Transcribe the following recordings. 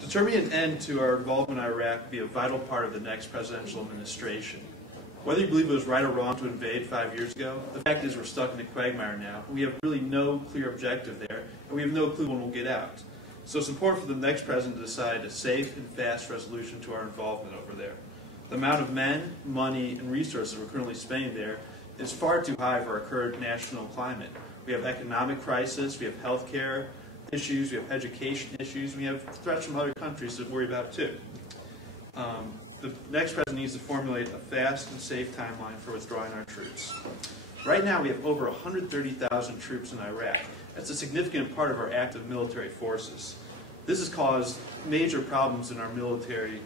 Determining an end to our involvement in Iraq will be a vital part of the next presidential administration. Whether you believe it was right or wrong to invade 5 years ago, the fact is we're stuck in a quagmire now. We have really no clear objective there, and we have no clue when we'll get out. So it's important for the next president to decide a safe and fast resolution to our involvement over there. The amount of men, money, and resources we're currently spending there is far too high for our current national climate. We have economic crisis, we have health care issues, we have education issues, we have threats from other countries to worry about too. The next president needs to formulate a fast and safe timeline for withdrawing our troops. Right now we have over 130,000 troops in Iraq. That's a significant part of our active military forces. This has caused major problems in our military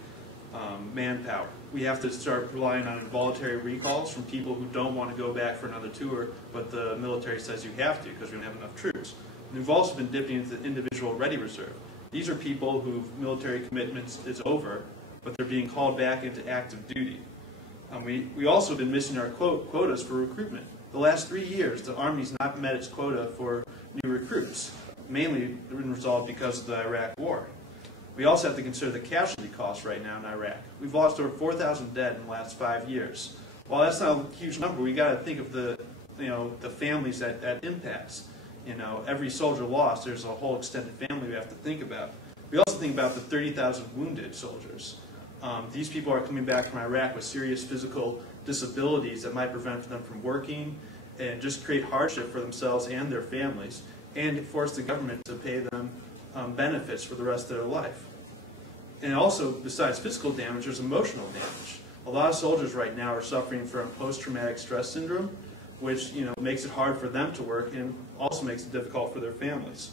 manpower. We have to start relying on involuntary recalls from people who don't want to go back for another tour, but the military says you have to because we don't have enough troops. And we've also been dipping into the individual ready reserve. These are people whose military commitments is over, but they're being called back into active duty. We also have been missing our quotas for recruitment. The last 3 years, the Army's not met its quota for new recruits, mainly been resolved because of the Iraq War. We also have to consider the casualty costs right now in Iraq. We've lost over 4,000 dead in the last 5 years. While that's not a huge number, we got to think of the families that impacts. Every soldier lost, there's a whole extended family we have to think about. We also think about the 30,000 wounded soldiers. These people are coming back from Iraq with serious physical disabilities that might prevent them from working and just create hardship for themselves and their families, and force the government to pay them benefits for the rest of their life. And also, besides physical damage, there's emotional damage. A lot of soldiers right now are suffering from post-traumatic stress syndrome, which makes it hard for them to work and also makes it difficult for their families.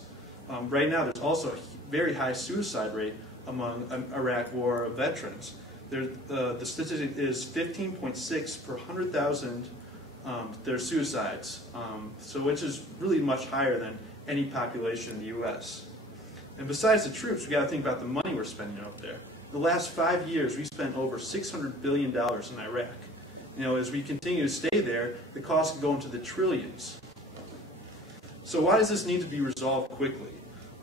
Right now, there's also a very high suicide rate among Iraq War veterans. The statistic is 15.6 per 100,000 there's suicides, which is really much higher than any population in the U.S. And besides the troops, we've got to think about the money we're spending over there. The last 5 years, we spent over $600 billion in Iraq. As we continue to stay there, the cost could go into the trillions. So why does this need to be resolved quickly?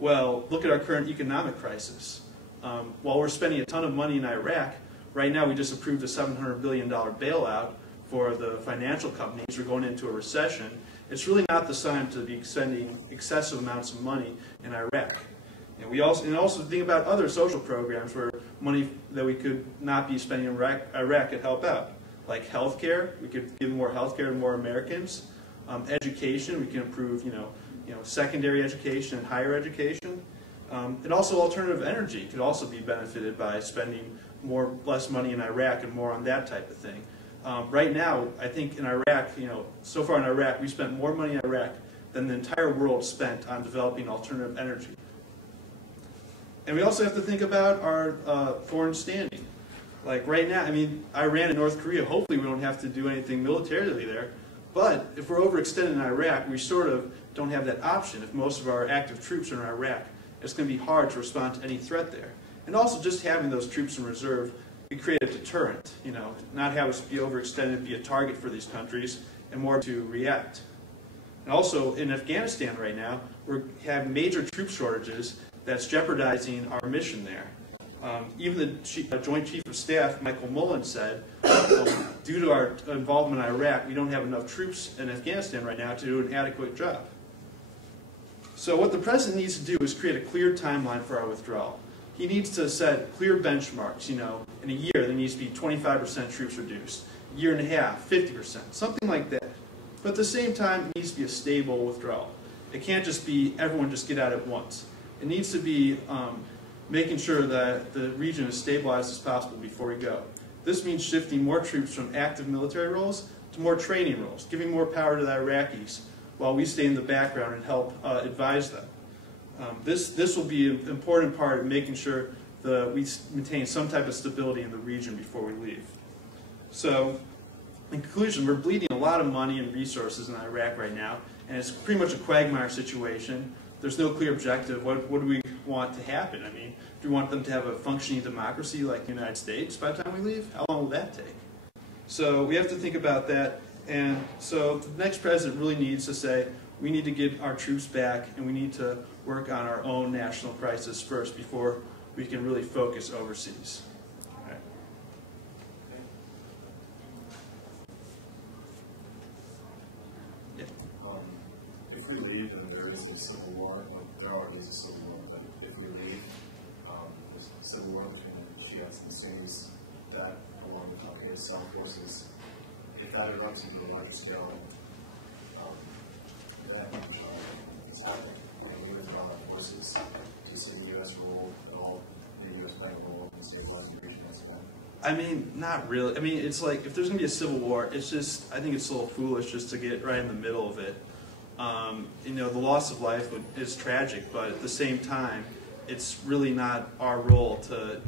Well, look at our current economic crisis. While we're spending a ton of money in Iraq, right now we just approved a $700 billion bailout for the financial companies. We're going into a recession. It's really not the time to be spending excessive amounts of money in Iraq. And also think about other social programs where money that we could not be spending in Iraq could help out. Like healthcare, we could give more healthcare to more Americans. Education, we can improve, secondary education and higher education. And also alternative energy could also be benefited by spending less money in Iraq and more on that type of thing. Right now, I think in Iraq, so far in Iraq, we spent more money in Iraq than the entire world spent on developing alternative energy. And we also have to think about our foreign standing. Like right now, Iran and North Korea, hopefully we don't have to do anything militarily there. But if we're overextended in Iraq, we sort of don't have that option. If most of our active troops are in Iraq, it's going to be hard to respond to any threat there. And also just having those troops in reserve, we create a deterrent, not have us be overextended, be a target for these countries, and more to react. And also in Afghanistan right now, we have major troop shortages that's jeopardizing our mission there. Even the Joint Chief of Staff, Michael Mullen, said, due to our involvement in Iraq, we don't have enough troops in Afghanistan right now to do an adequate job. So what the President needs to do is create a clear timeline for our withdrawal. He needs to set clear benchmarks. In a year, there needs to be 25% troops reduced. A year and a half, 50%, something like that. But at the same time, it needs to be a stable withdrawal. It can't just be everyone just get out at once. It needs to be making sure that the region is stabilized as possible before we go. This means shifting more troops from active military roles to more training roles, giving more power to the Iraqis while we stay in the background and help advise them. This will be an important part of making sure that we maintain some type of stability in the region before we leave. So, in conclusion, we're bleeding a lot of money and resources in Iraq right now, and it's pretty much a quagmire situation. There's no clear objective. What do we want to happen? Do we want them to have a functioning democracy like the United States by the time we leave? How long will that take? So we have to think about that. And so the next president really needs to say, we need to get our troops back, and we need to work on our own national crisis first before we can really focus overseas. If we leave and there is a civil war, there already is a civil war, but if we leave, there's a civil war between the Shiites and the Sunnis, that, along with Al-Qaeda's South forces, if that erupts into a larger scale, that is happening. And U.S. allied forces, do you see the U.S. role at all, the U.S. playing a role in stabilizing the region as well? I mean, not really. I mean, it's like, if there's going to be a civil war, it's just, I think it's a little foolish just to get right in the middle of it. You know, the loss of life is tragic, but at the same time, it's really not our role to